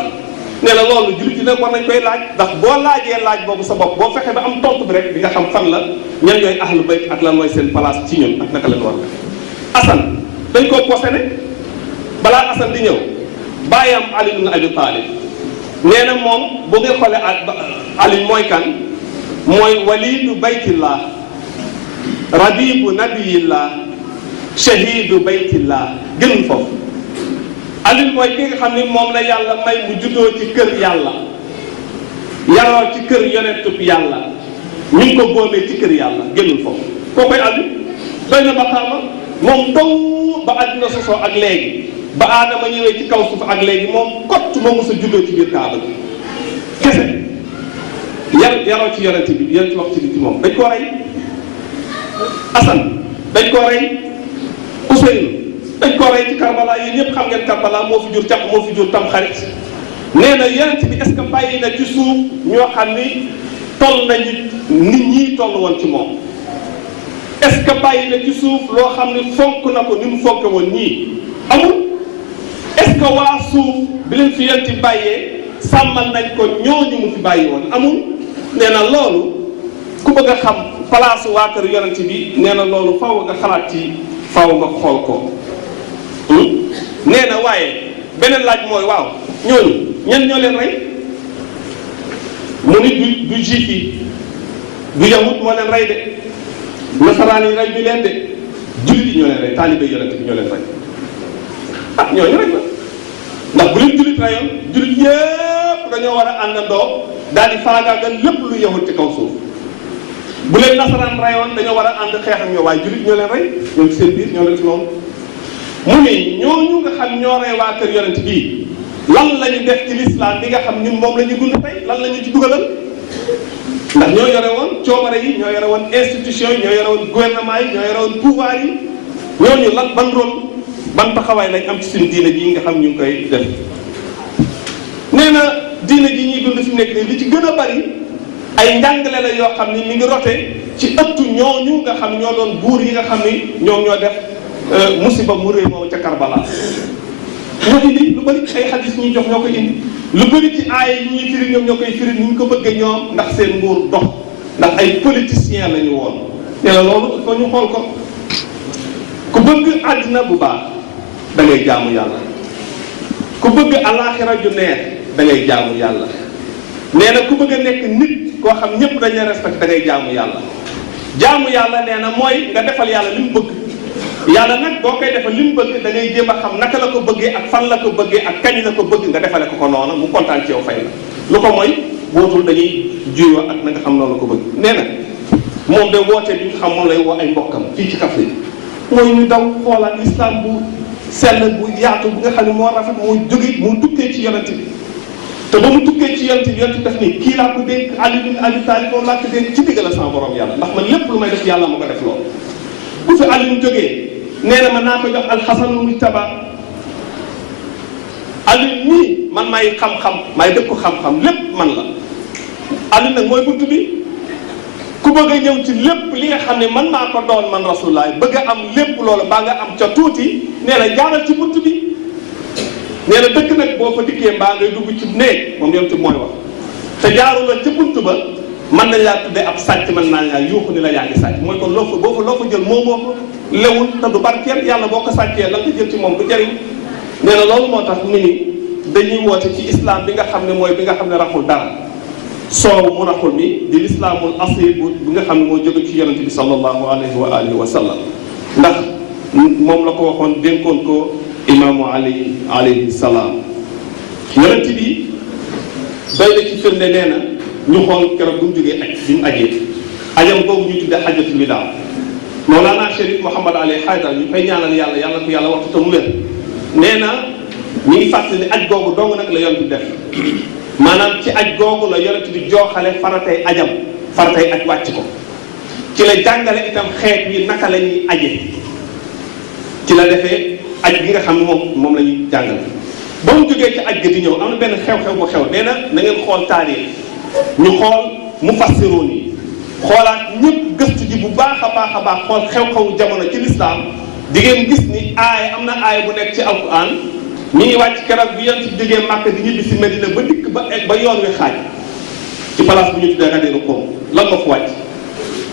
nee na loolu jullit yi nag war nañ koy laaj ndax boo laajee laaj boobu sa bopp boo fexe ba am tontu bi rek di nga xam fan la ñan ñooy ahlu bayt ak lan mooy seen place ci ñun ak naka leen war a Assane dañ koo posene balaa Assane di ñëw bàyyam Ali ibn Abi Talib nee na moom boo ngay xoolee Ali mooy kan mooy walidu baytillah rabibu nabiyillah shahidu baytillah gënul foofu Ali mooy ki nga xam ni moom la yàlla may mu juddoo ci kër yàlla yaroo ci kër yonentub yàlla ñu ngi ko boomee ci kër yàlla gënul foofu koo koy Ali doy na baxaama moom dong ba àddina sosoo ak léegi ba aadama ñëwee ci kaw suuf ak léegi moom kott moo mos a juddoo ci biir kaaba bi kese yaroo ci yonent bi yonent wax ci li ci moom dañ koo rey Assane dañ koo rey Ousseynou dañ koo rey ci Karbala yéen ñëpp xam ngeen Karbala moo fi jur càpp moo fi jur tam xarit nee na yonent bi est-ce que bàyyi na ci suuf ñoo xam ni toll nañu nit ñi toll woon ci moom est-ce que bàyyi na ci suuf loo xam ni fonk na ko ni mu fonke woon ñii amul est-ce que waa suuf bi leen fi yonent bàyyee sàmmal nañ ko ñooñu mu fi bàyyi woon amul nee na loolu ku bëgg a xam place waa kër yonent bi nee na loolu faaw nga xalaat ci faaw nga xool ko nee na waaye beneen laaj mooy waaw ñooñu ñan ñoo leen rey mu ni du juif yi du yahut moo leen rey de nasaraan yi rey ñu leen de jullit yi ñoo leen rey taalibe yonent bi ñoo leen rey ah ñooñu rek la ndax bu leen jullit rayoon jullit yépp dañoo war a àndandoo daal di faagaagal lépp lu yahut ci kaw suuf bu leen nasaraan rayoon dañoo war a ànd xeex ak ñoo waaye jullit ñoo leen rey ñoom ci seen biir ñoo leen ci noonu mu ni ñooñu nga xam ñoo rey waa kër yonent bii lan la ñu def ci l'islam bi nga xam ñun moom la ñu dund tey lan la ñu ci dugalal ndax ñoo yore woon coobare yi ñoo yore woon institution yi ñoo yore woon gouvernement yi ñoo yore woon pouvoir yi ñooñu lan ban rôle ban taxawaay lañ am ci suñu diine ji nga xam ñu ngi koy def nee na diine ji ñuy dund fi mu nekk nii li ci gën a bari ay njàngale la yoo xam ni mi ngi rote ci ëttu ñooñu nga xam ñoo doon buur yi nga xam ni ñoom ñoo def musiba mu réy moom ca Karbala ñoo indi lu bëri ay xadis ñuy jox ñoo koy indi lu bëri ci aaya yi ñuy firi ñoom ñoo koy firi ni ñu ko bëggee ñoom ndax seen nguur dox ndax ay politiciens la ñu woon nee na loolu ko ñu xool ko ku bëgg àddina bu baax da ngay jaamu yàlla ku bëgg alaaxira ju neex da ngay jaamu yàlla nee na ku bëgg a nekk nit koo xam ñëpp dañ la respecté da ngay jaamu yàlla nee na mooy nga defal yàlla li mu bëgg yàlla nag boo koy defal li mu bëgg da ngay jéem a xam naka la ko bëggee ak fan la ko bëggee ak kañ la ko bëgg nga defale ko noonu mu kontaan ci yow fay la lu ko mooy bootul dañuy juyoo ak na nga xam noonu la ko bëgg nee na moom de woote bi nga xam moom lay woo ay mbokkam fii ci Kaffrine mooy ñu daw xoolaat islam bu sell bu yaatu bu nga xam ne moo rafet moo jóge moo tukkee ci yonent bi te ba mu tukkee ci yonent bi def nii kii laa ko dénk Ali ibn Abi Talib moom laa ko dénk ci diggal sama borom yàlla ndax man lépp lu may def yàlla ma ko def loolu bu fi Ali jógee nee na ma naa ko jox alxasan mujtaba Ali nii man may xam-xam may dëkku xam-xam lépp man la Ali nag mooy bunt bi ku bëgg a ñëw ci lépp li nga xam ne man maa ko doon man rasulullah bëgg a am lépp loolu baa nga am ca tuuti nee na jaaral ci bunt bi nee na dëkk nag boo fa dikkee mbaa ngay dugg ci néeg moom yom ci mooy wax te jaaru la ca bunt ba mën nañ laa tuddee ab sàcc mën naa laa yuuxu ni la yaa ngi sàcc mooy kon loo fa jël moo ko lewul te du barkeel yàlla boo ko sàccee la nga jël ci moom du jëriñ nee na loolu moo tax nit ñi dañuy woote ci islam bi nga xam ne mooy bi nga xam ne raxul dara soow mu raxul mi di lislaamul asil bi nga xam ne moo jóge ci yonente bi sallallahu alayhi wa alihi wa sallam ndax moom la ko waxoon dénkoon ko imaamu Ali alayhi salaam. yonent bi doy na ci firnde nee na ñu xool keroog bu mu jógee aj bi mu ajee ajam boobu ñu tuddee hajjatul widaa Mawlana Chérif Mouhamad Ali Haydara ñu koy ñaanal yàlla yàlla ko yàlla waxtu te mu wér nee na ñu ngi fàttali ne aj googu dong nag la yonent bi def maanaam ci aj googu la yonent bi jooxale faratay ajam faratay aj wàcc ko ci la jàngale itam xeet wi naka la ñuy aje ci la defee aj gi nga xam ne moom la ñuy jàngale ba mu jógee ci aj ga di ñëw am na benn xew-xew bu xew nee na ngeen xool taarix ñu xool mufassiroon yi xoolaat ñëpp gëstu ji bu baax a baax xool xew-xewu jamono ci lislaam di ngeen gis ni aaya am na aaya bu nekk ci alquran mi ngi wàcc keroog bi yonent bi jógee Màkka di ñibbi si Medina ba dikk ba yoon wi xaaj ci place bu ñu tuddee Ghadir Khoum lan nga fa wàcc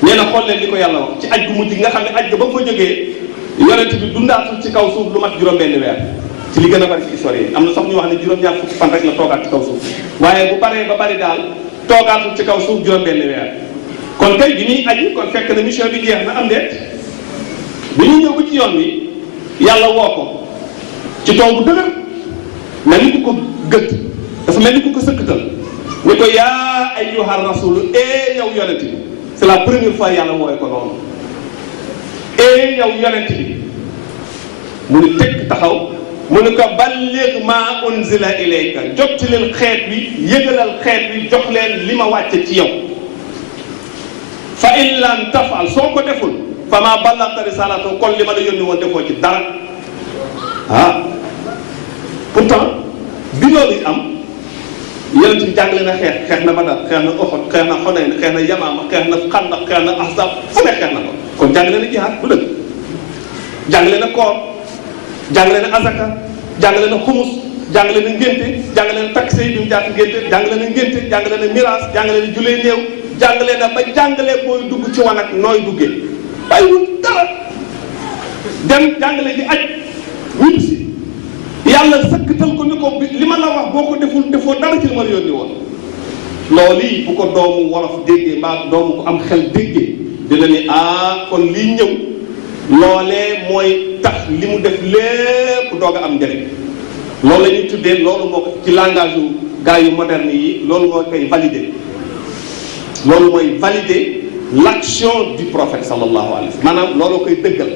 nee na xool leen li ko yàlla wax ci aj gu mujj nga xam ne aj ga ba mu fa jógee yonent bi dundaatul ci kaw suuf lu mat juróom-benn weer ci li gën a bari ci histoire yi am na sax ñu wax ne juróom-ñaar fukki fan rek la toogaat ci kaw suuf waaye bu baree ba bari daal toogaatul ci kaw suuf juróom-benn weer kon tey bi ñuy aji kon fekk na mission bi jeex na am deet bi ñuy ñëw ba ci yoon wi yàlla woo ko ci tool bu dëgër mel ni ku ko gëtt dafa mel ni ku ko sëkkatal ni ko yaa ayyuhar rasul yow yonent bi c'est la première fois yàlla wooye ko noonu yow yonent bi mu ni tekk taxaw mu ni ko balligh ma unzila ilayka jot leen xeet wi yëgalal xeet wi jox leen li ma wàcce ci yow fa in lam tafal soo ko deful fa ma ballagta risalatu kon li ma la yónni woon defoo ci dara pourtant bi loolu am yonent bi jàngale na xeex na Badar xeex na Uhud xeex na Hunayn xeex na Yamaama xeex na Xandaq xeex na Ahzab fu ne xeex na ko kon jàngale na jihaad bu dëgg jàngale na koor jàngale na azaka jàngale na xumus jàngale na ngénte jàngale na takk sëy bi mu jaati ngénte jàngale na ngénte jàngale na miraas jàngale na julee néew jàngale na ba jàngale booy dugg ci wanag nooy duggee bàyyiwul dara dem jàngale ji aj ñibbi si yàlla sëkkatal ko ni ko li ma la wax boo ko defoo dara ci li ma la yónni woon loolu yi bu ko doomu wolof déggee mbaa doomu ko am xel déggee dina ni kon lii ñëw loolee mooy tax li mu def lépp doog a am njëriñ loolu la ñuy tuddee loolu moo ko ci langage yu gars yu moderne yi loolu moo koy valider loolu mooy valider l'action du prophète sallallahu alayhi wa sallam maanaam loolu koy dëggal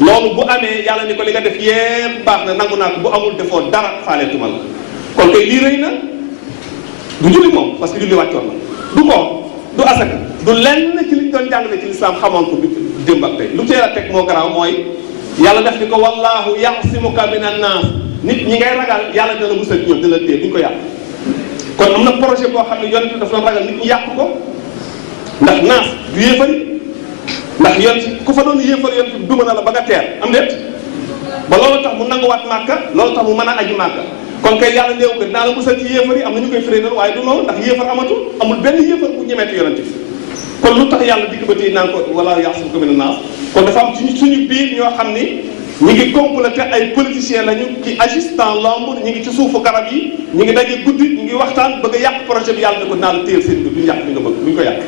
loolu bu amee yàlla ni ko li nga def yépp baax na nangu naa ko bu amul defoo dara faaleetuma la kon kay lii rëy na du julli moom parce que julli wàccoon na du ko du asaka du lenn ci liñ doon jàngale ci lislaam xamoon ko bi démb ak tey lu teel a teg moo garaaw mooy yàlla def ni ko wallahu ya'simuka minan naas nit ñi ngay ragal yàlla dina la musal ci ñoom dina la téye duñ ko yàq kon am na projet boo xam ne yonent dafa doon ragal nit ñi yàq ko ndax naas du yéefari ndax yoon si ku fa doon yéefar yoon si duma na la ba nga teer am déet ba loolu tax mu nanguwaat màkka loolu tax mu mën a aji màkka kon kay yàlla néew ko dinaa la musal ci yéefar yi am na ñu koy firee noonu waaye du noonu ndax yéefar amatul amul benn yéefar bu ñemeeti yonent bi kon lu tax yàlla digg ba tey naan ko wala ya'simuka mina naas kon dafa am suñu biir ñoo xam ni ñu ngi complété ay politiciens lañu qui agissent dans l'ombre ñu ngi ci suufu garab yi ñu ngi daje guddi ñu ngi waxtaan bëgg a yàq projet bi yàlla ne ko dinaa la téyel seen bi duñu yàq li nga bëgg duñu ko yàq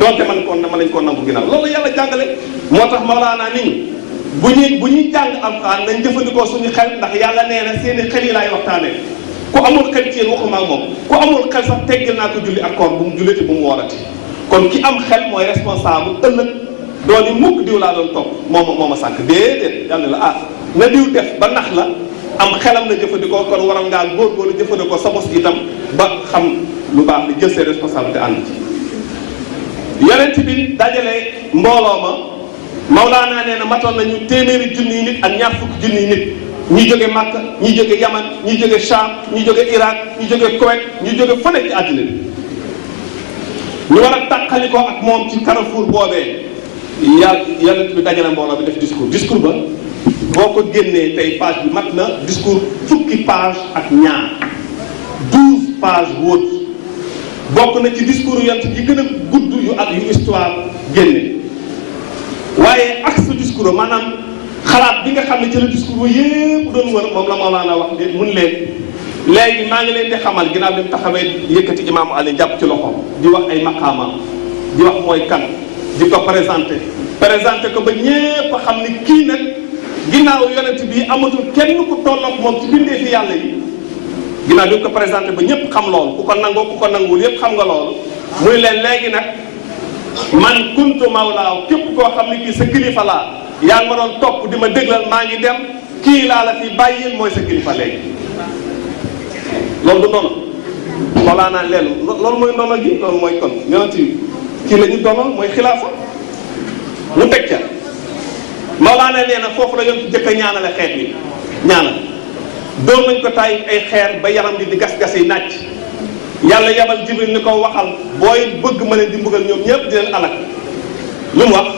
donte man lañ ko nangu ginnaaw loolu yàlla jàngale moo tax Mawlaana nit ñi bu ñuy jàng alxuraan nañ jëfandikoo suñu xel ndax yàlla nee na seeni xel yi laay waxtaanee ku amul xel ci yéen waxuma ak moom ku amul xel sax teggil naa ko julli ak koor bu mu julliti bu mu woorati kon ki am xel mooy responsable ëllëg dooni mukk diw laa doon topp moo ma sànq déedéet yàlla la na diw def ba nax la am xelam na jëfandikoo kon waral ngaa góorgóorlu jëfandikoo sa bos itam ba xam lu baax li jël ses responsabilités ànd ci yonent bi dajale mbooloo ma Mawlaana nee na matoon nañu téeméeri junniy nit ak ñaar fukki junniy nit ñi jóge Makka ñi jóge Yaman ñi jóge Sham ñi jóge Irak ñi jóge Kuwait ñi jóge fu nekk ci àddina bi ñu war a tàqali ko ak moom ci Carrefour boobee yonent bi dajale mbooloo bi def discours ba boo ko génnee tey page bi mat na discours fukki page ak ñaar 12 pages wóot bokk na ci discours yonent yi gën a gudd yu histoire génne waaye ak sa discours maanaam xalaat bi nga xam ne ci la discours ba yépp doon wër moom la Mawlaana wax de mun leen léegi maa ngi leen di xamal ginnaaw bi mu taxawee yëkkati imaamu Ali jàpp ci loxoom di wax ay maqaama di wax mooy kan di ko présenté ko ba ñépp xam ni kii nag ginnaaw yonent bi amatul kenn ku tolloog moom ci bindee fi yàlla yi ginnaaw bi ko présenté ba ñëpp xam loolu ku ko nangoo ku ko nanguwul yëpp xam nga loolu muy leen léegi nag man kuntu mawlaaw képp koo xam ne kii sa kilifa laa yaa ngi ma doon topp di ma déglal maa ngi dem kii laa la fi bàyyil mooy sa kilifa léegi loolu du ndono xoolaa naa leen loolu mooy ndono gi loolu mooy kon yonent yi kii la ñu dono mooy xilaafa mu teg ca Mawlaana nee na foofu la yoon ci jëkk a ñaanale xeet bi ñaanal doon nañ ko tay ay xeer ba yaram bi di gas-gas yi nàcc yàlla yabal Jibril ni ko waxal booy bëgg ma leen di mbugal ñoom ñëpp di leen alak lu mu wax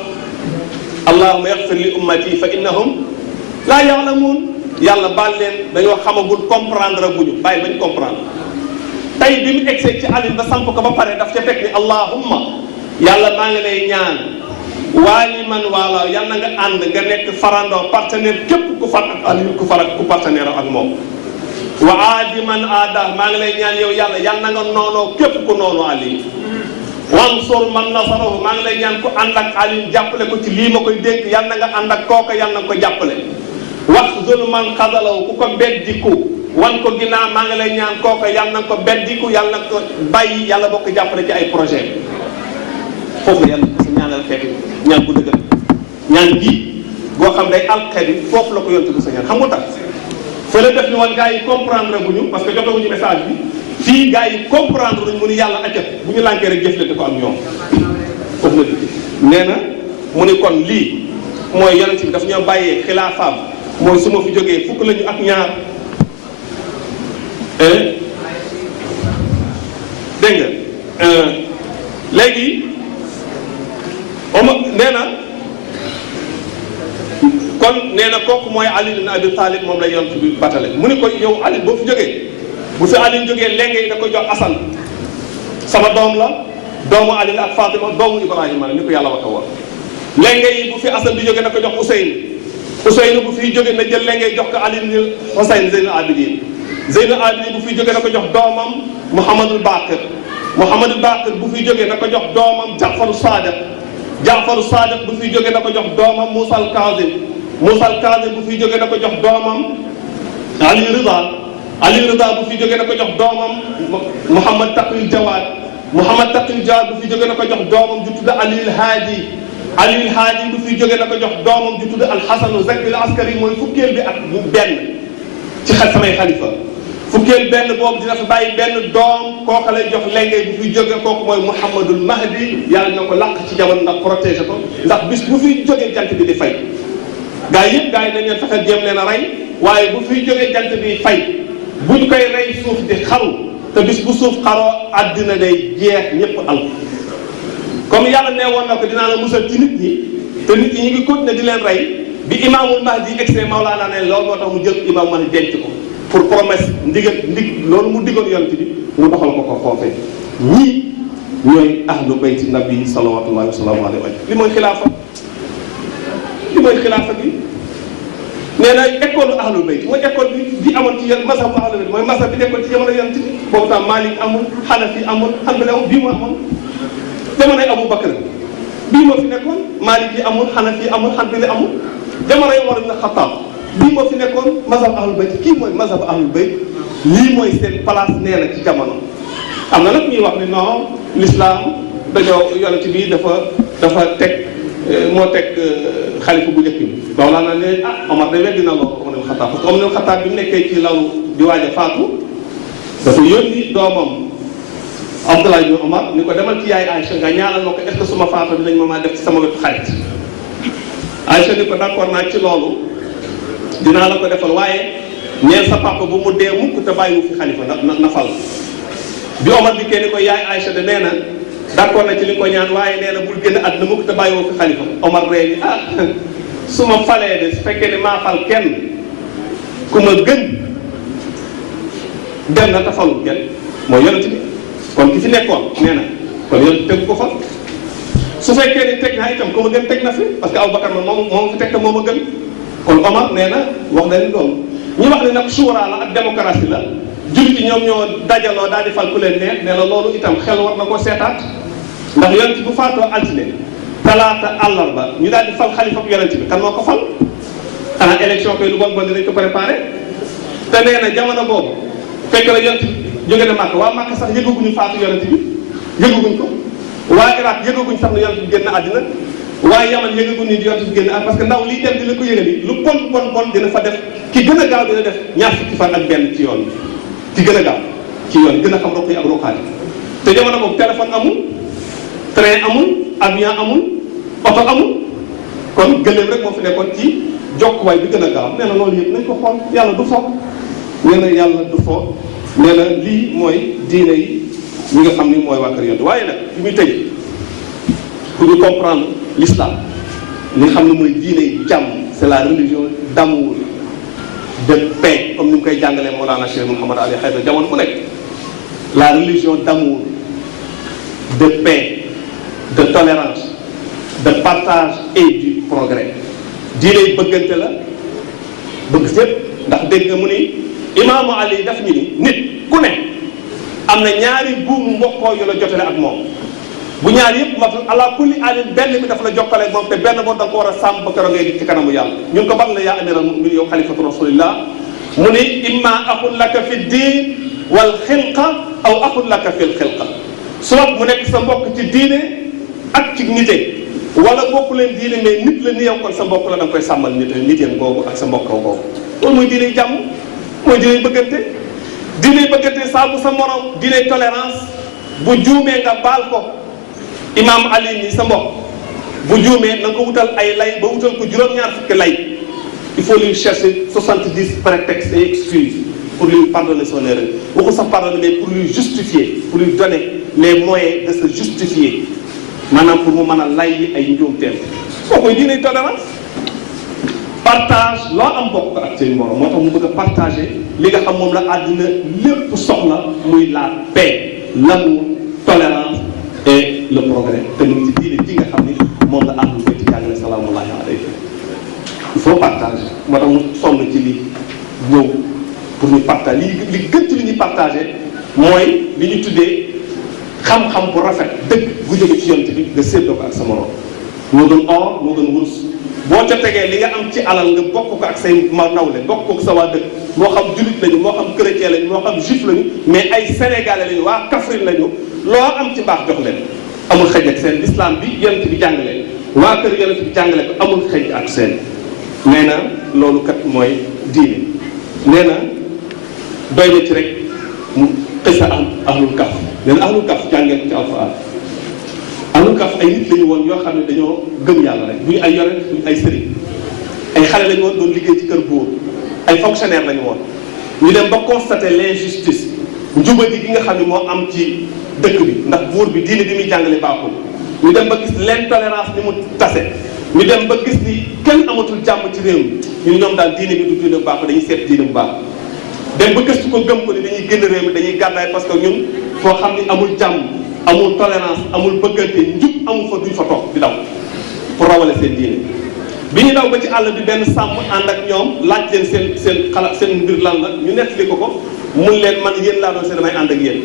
allahumma yaxfir li ummati fa innahum laa ya'lamuun yàlla baal leen dañoo xamagul comprendre guñu bàyyi bañ comprendre tey bi mu egsee ci alim ba samp ko ba pare daf ca teg ni allahumma yàlla maa ngi lay ñaan waali man waala yal na nga ànd nga nekk farandoo partenaire képp ku far ak Aliou ku far ak ku partenaire ak moom wa aadi man aada maa ngi lay ñaan yow yàlla yal na nga noonoo képp ku noonu Aliou wansur man nasarahu maa ngi lay ñaan ku ànd ak Aliou jàppale ko ci lii ma koy dénk yal na nga ànd ak kooka yal na nga ko jàppale wax zul man xadalaw ku ko beddiku wan ko ginnaaw maa ngi lay ñaan kooka yal na nga ko beddiku yal na nga ko bàyyi yàlla bokk jàppale ci ay projet foofu yàlla sa ñaanal xeet ñaan bu dëgër ñaan gi boo xam day alxeet bi foofu la ko yontu bu sa ñaan xam nga tax fële def ni woon gars yi comprendre bu ñu parce que jotaguñu message bi fii gars yi comprendre luñ mu ni yàlla acca bu ñu lànkee rek jëflante ko ak ñoom foofu la dëgg nee na mu ni kon lii mooy yonent bi daf ñoo bàyyee xilaafaam mooy su ma fi jógee fukk lañu ak ñaar dégg nga léegi Omar nee na kon nee na kooku mooy Ali ibn Abi Talib moom la yonent bi batale mu ni ko yow Ali boo fi jógee bu fi Ali jógee léegi da ko jox Asan sama doom la doomu Ali la ak Fatima doomu Ibrahima la ni ko yàlla waxe woon léegi bu fi Asan di jógee da ko jox Ousseynou bu fiy jógee na jël léegi jox ko Ali ibn Husayn Zeynul Abidin bu fiy jógee da ko jox doomam Mouhamadul Baqir bu fiy jógee da ko jox doomam Jaafaru Sadiq bu fiy jógee da ko jox doomam Moussa al Kazim bu fiy jógee da ko jox doomam Ali Rida bu fiy jógee da ko jox doomam Mouhamad Taqiyul Jawad bu fiy jógee da ko jox doomam ju tudd Aliyul Haadi bu fiy jógee da ko jox doomam ju tudd Alxasanu Zakil Askari mooy fukkeel bi ak benn ci samay xalifa fukkeel benn boobu dina fi bàyyi benn doom kooka lay jox léegi bu fiy jógee kooku mooy Mouhamadul Mahdi yàlla na ko làq ci jamono ndax protéger ko ndax bis bu fiy jógee jant bi di fay gaa yi dañ leen fexe jéem leen a rey waaye bu fiy jógee jant bi fay buñ koy rey suuf di xaru te bis bu suuf xaroo àddina day jeex ñëpp al comme yàlla nee woon na ko dinaa la musal ci nit ñi te nit ñi ñu ngi continuer di leen rey bi imaamul Mahdi extrait Mawlaana ne loolu moo tax mu jël imaam Mahdi denc ko pour promesse loolu mu diggoon yonent bi mu doxal ko foofee ñii ñooy ahlu bayti nabi salawatullahi wa salaamu alayhi li mooy xilaafa gi nee na école ahlu bayt mooy école bi amoon ci mazhab ahlu bayt mooy mazhab bi nekkoon ci jamono yonent bi boobu tam Malik amul Hanafi amul Hanbali amul bii moo amoon jamonoy Abu Bakr bii moo fi nekkoon Malik yi amul Hanafi amul Hanbali amul jamonoy Umar ibn Khattab bii moo fi nekkoon mazhab ahlul bayt kii mooy mazhab ahlul bayt lii mooy seen place nee na ci jamono am na nag ñuy wax ni non l'islam dañoo yonent bi dafa teg moo teg xalifa bu njëkk bi loolu laa ne Omar da weddi na loolu Omar ibn Khattab parce que Omar ibn Khattab bi mu nekkee ci lalu di waaj a faatu dafa yónni doomam Abdullah ibn Omar ni ko demal ci yaay Aïcha nga ñaanal ma ko est-ce que suma faatu dinañ ma maa def ci sama wetu xarit Aïcha ni ko d'accord naa ci loolu dinaa la ko defal waaye ñeel sa papa bu mu dee mukk te bàyyiwu fi xalifa na fal bi Omar bi kenn ko yaay Aïcha de nee na d'accord na ci li ko ñaan waaye nee na bul génn àdduna mukk te bàyyiwu fi xalifa Omar ree ni su ma falee de su fekkee ne maa fal kenn ku ma gën dem na te falul kenn mooy yonent bi kon ki fi nekkoon nee na kon yonent tegu ko fal su fekkee ni teg naa itam ku ma gën teg na fi parce que Aboubacar moom fi teg te moo ma gën kon Omar nee na wax na ni loolu ñi wax ne nag suuraa la ak démocratie la jullit yi ñoom ñoo dajaloo daal di fal ku leen neex nee na loolu itam xel war na ko seetaat ndax yonent bu faatoo altine talaata àllarba ñu daal di fal xalifa yonent bi kan moo ko fal xanaa élection koy lu bon bon dinañ ko préparé te nee na jamono boobu fekk la yonent bi jóge na Màkka waa Màkka sax yëgaguñu faatu yonent bi yëgaguñ ko waa Irak yëgaguñ sax ne yonent bi génn àddina waa Yaman yëgaguñ ni yonent bi génn parce que ndaw liy dem dina ko yëgali lu bon dina fa def ki gën a gaaw dina def ñaar fukki fan ak benn ci yoon ki gën a gaaw ci yoon gën a xam roq yi ak roqaati te jamono boobu téléphone amul train amul avion amul oto amul kon gëléem rek moo fi nekkoon ci jokkuwaay bi gën a gaaw nee na loolu yëpp nañ ko xool yàlla du fo nee na yàlla du fo nee na lii mooy diine yi ñi nga xam ni mooy waa kër yonent waaye nag fi muy tëj pour ñu comprendre l'islam li nga xam ne mooy diine yi jàmm c'est la religion d'amour de paix comme ni mu koy jàngalee Mawlana Cheikh Mouhamad Ali Haydara jamono bu nekk la religion d'amour de paix de tolérance de partage et du progrès diine yi bëggante la bëgg sépp ndax dégg nga mu ni imaamu Ali daf ñu ni nit ku ne am na ñaari buumu mbokkoo yu la jotale ak moom bu ñaar yëpp matul ala kulli alin benn bi dafa la jokkale ak moom te benn boo da nga ko war a sàmm ba keroog ngay di ci kanamu yàlla ñun ko ban la yaa amiral mu'minin yow xalifatu rasulillah mu ni imma axun laka fi diin wal xilqa aw axun laka fil xilqa soit mu nekk sa mbokk ci diine ak ci nite wala bokku leen diine mais nit la ni yow kon sa mbokk la da nga koy sàmmal niteen boobu ak sa mbokkaw boobu loolu mooy diine jàmm mooy diine bëggante diine bëggante saa bu sa morom diine tolérance bu juumee nga baal ko imam Ali ni sa mbokk bu juumee na nga ko wutal ay lay ba wutal ko juróom-ñaar fukki lay il faut lui chercher 70 prétextes et excuses pour lui pardonner son erreur waxu sax pardonner mais pour lui justifier pour lui donner les moyens de se justifier maanaam pour mu mën a lay ay njuumteem kooku mooy diine tolérance partage loo am bokk ko ak seen morom moo tax mu bëgg a partager li nga xam moom la àddina lépp soxla muy la paix l'amour tolérance et le progrès te mu ngi ci diine ji nga xam ni moom la àdduna koy ci jàngale salaamullahi alayhi il faut partager moo tax mu sonn ci li ñëw pour ñu partager li gën ci li ñuy partager mooy li ñu tuddee xam-xam bu rafet dëgg bu jóge ci yonent bi nga séddoo ko ak sa morom moo gën or moo gën wurus boo ca tegee li nga am ci alal nga bokk ko ak say nawle bokk ko ak sa waa dëkk moo xam julit lañu moo xam chrétien lañu moo xam juif lañu mais ay sénégalais lañu waa Kaffrine lañu loo am ci baax jox leen amul xëj ak seen l'islam bi yonent bi jàngale waa kër yonent bi jàngale ko amul xëj ak seen nee na loolu kat mooy diine nee na doy na ci rek mu xisa ahlul kaf nee na ahlul kaf jàngee ko ci alquran ahlul kaf ay nit lañu woon yoo xam ne dañoo gëm yàlla rek bu ñu ay yonent bu ñu ay sëriñ ay xale lañu woon doon liggéey ci kër buur ay fonctionnaire lañu woon ñu dem ba constater l'injustice njubadi gi nga xam ne moo am ci dëkk bi ndax buur bi diine bi muy jàngale baaxul ñu dem ba gis l'intolérance ni mu tase ñu dem ba gis ni kenn amatul jàmm ci réew mi ñun ñoom daal diine bi du diine bu baax dañuy seet diine bu baax dem ba gëstu ko gëm ko ni dañuy génn réew mi dañuy gàddaay parce que ñun foo xam ni amul jàmm amul tolérance amul bëggante njub amul fa duñ fa toog di daw pour rawale seen diine bi ñu daw ba ci àll bi benn sàmm ànd ak ñoom laaj leen seen xalaat seen mbir lan la ñu nettali ko mun leen man yéen laa doon seen damay ànd ak yéen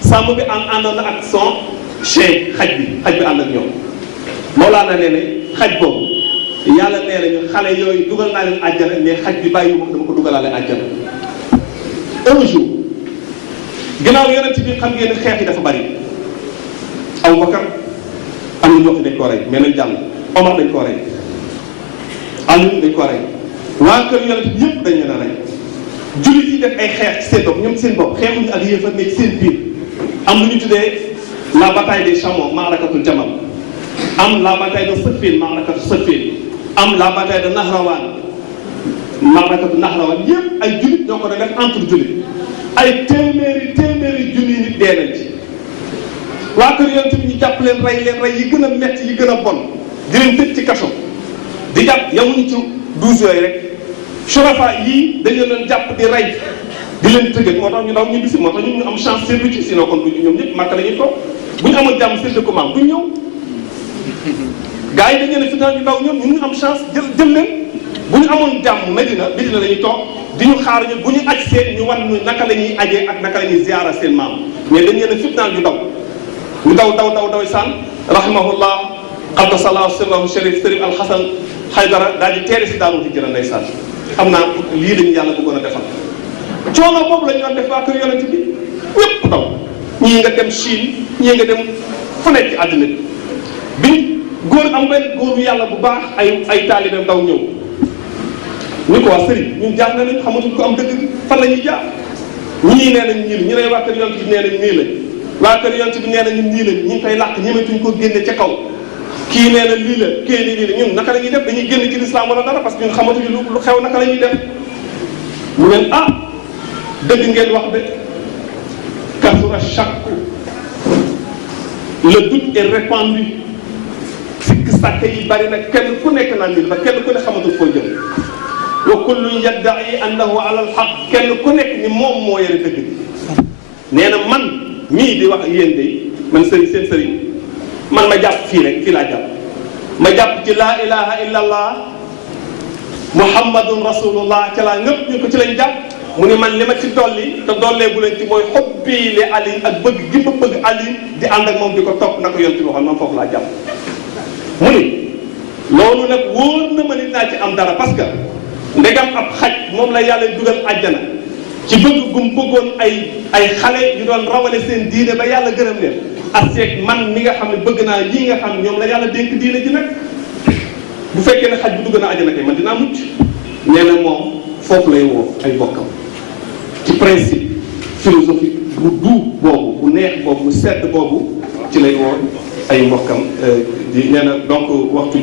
sàmm bi àndoon na ak son chien xaj bi ànd ak ñoom Mawlaana nee ne xaj boobu yàlla nee nañu xale yooyu dugal naa leen àjjana mais xaj bi bàyyi dama ko dugalaale àjjana un jour ginnaaw yonent bi xam ngeen ne xeex yi dafa bari Abubakar am na ñoo xam dañ koo rey mais nañ jàll Omar dañ koo rey Ali dañ koo rey waa kër yonent bi yëpp dañ leen a rey jullit yi def ay xeex ci seen bopp ñoom seen bopp xeexuñu ak yéefar mais ci seen biir am lu ñu tuddee la bataille des chameaux maarakatul Jamal am la bataille de Siffin maarakatu Siffin am la bataille de Nahrawan maarakatu Nahrawan yëpp ay jullit ñoo ko doon def entre jullit ay téeméeri junni nit dee nañ ci waa kër yonent bi ñu jàpp leen rey yi gën a metti yi gën a bon di leen tëj ci kaso di jàpp yamuñu ci 12 yooyu rek surafa yii dañu leen jàpp di rey di leen tëgg moo tax ñu daw ñu bisi moo tax ñun ñu am chance séddu ci sinon kon duñu ñoom ñëpp màkk la ñuy toog bu ñu amoon jàmm séddu ko maam duñ ñëw gars yi dañu ne final ñu daw ñoom ñun ñu am chance jël leen bu ñu amoon jàmm Medina la ñuy toog di ñu xaar ñu bu ñu aj seen ñu wan ñu naka la ñuy ajee ak naka la ñuy ziara seen maam mais dañu ne fitnaal ñu daw saan rahimahullah qaddasallahu sirrahu sharif sëriñ alxasan Haydara daal di teere si Daaru Hijra ndeysaan xam naa lii lañu yàlla bëggoon a defal coono boobu la ñu doon def waa kër yonent bi ñëpp daw ñii nga dem Chine ñii nga dem fu nekk ci àddina bi góor am benn góoru yàlla bu baax ay taalibeem daw ñëw ñu ko waa sëriñ ñun jaar nañ xamatuñ ko am dëgg fan la ñuy jaar ñii nee nañ ñii ñu ne waa kër yonent bi nee nañ nii lañ waa kër yonent bi nee nañ nii lañ ñu ngi koy làq ñemetuñ ko génne ca kaw kii nee na lii la kii nii lii la ñun naka la ñuy def dañuy génn ci lislaam wala dara parce que ñun xamatuñu lu xew naka la ñuy def mu leen dëgg ngeen wax de kasura shakku le doute est répandu sikk sàkk yi bari na kenn ku nekk naan nii dafa kenn ku ne xamatul foo jëm wa kullun yadda'i annahu ala alhaq kenn ku nekk ni moom moo yore dëgg bi nee na man mii di wax ak yéen de man sëriñ seen sëriñ man ma jàpp fii rek fii laa jàpp ma jàpp ci laa ilaha illa allah muhammadun rasulullah ca laa ñëpp ñu ko ci lañ jàpp mu ni man li ma ci dolli te dollee bu leen ci mooy xobbii li Ali ak bëgg gi ma bëgg Ali di ànd ak moom di ko topp na ko yonti waxoon man foofu laa jàpp mu ni loolu nag wóor na ma nit naa ci am dara parce que ndegam ab xaj moom la yàlla dugal àjjana ci bëgg gum bëggoon ay xale yu doon rawale seen diine ba yàlla gërëm leen aseeg man mi nga xam ne bëgg naa lii nga xam ñoom la yàlla dénk diine ji nag bu fekkee ne xaj bu dugg na àjjana kay man dinaa mucc nee na moom foofu lay woo ay bokkam ci principe philosophique bu doux boobu bu neex boobu bu sedd boobu ci lay woo ay mbokkam di nee na donc waxtu